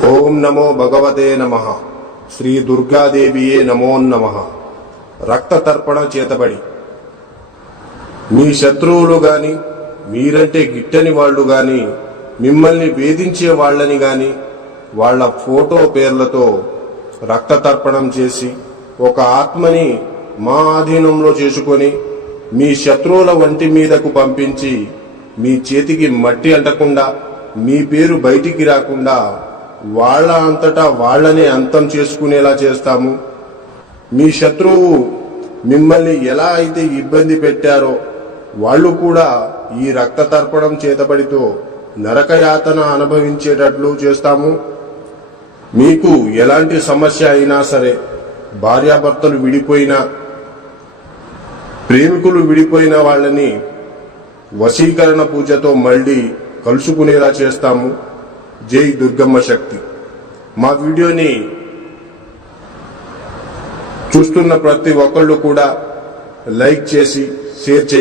ఓం నమో భగవతే నమః. శ్రీ దుర్గాదేవియే నమో నమః. రక్త తర్పణ చేతబడి మీ శత్రువులు గాని, మీరంటే గిట్టని వాళ్ళు గాని, మిమ్మల్ని వేధించే వాళ్ళని గాని వాళ్ళ ఫోటో పేర్లతో రక్త తర్పణం చేసి ఒక ఆత్మని మా ఆధీనంలో చేసుకొని మీ శత్రువుల వంటి మీదకు పంపించి మీ చేతికి మట్టి అంటకుండా, మీ పేరు బయటికి రాకుండా వాళ్ళ అంతటా వాళ్ళనే అంతం చేసుకునేలా చేస్తాము. మీ శత్రువు మిమ్మల్ని ఎలా అయితే ఇబ్బంది పెట్టారో వాళ్ళు కూడా ఈ రక్త తర్పణం చేతబడితో నరకయాతన అనుభవించేటట్లు చేస్తాము. మీకు ఎలాంటి సమస్య అయినా సరే, భార్యాభర్తలు విడిపోయినా, ప్రేమికులు విడిపోయిన వాళ్ళని వశీకరణ పూజతో మళ్ళీ కలుసుకునేలా చేస్తాము. జై దుర్గమ్మ శక్తి. మా వీడియోని చూస్తున్న ప్రతి ఒక్కళ్ళు కూడా లైక్ చేసి షేర్ చేయండి.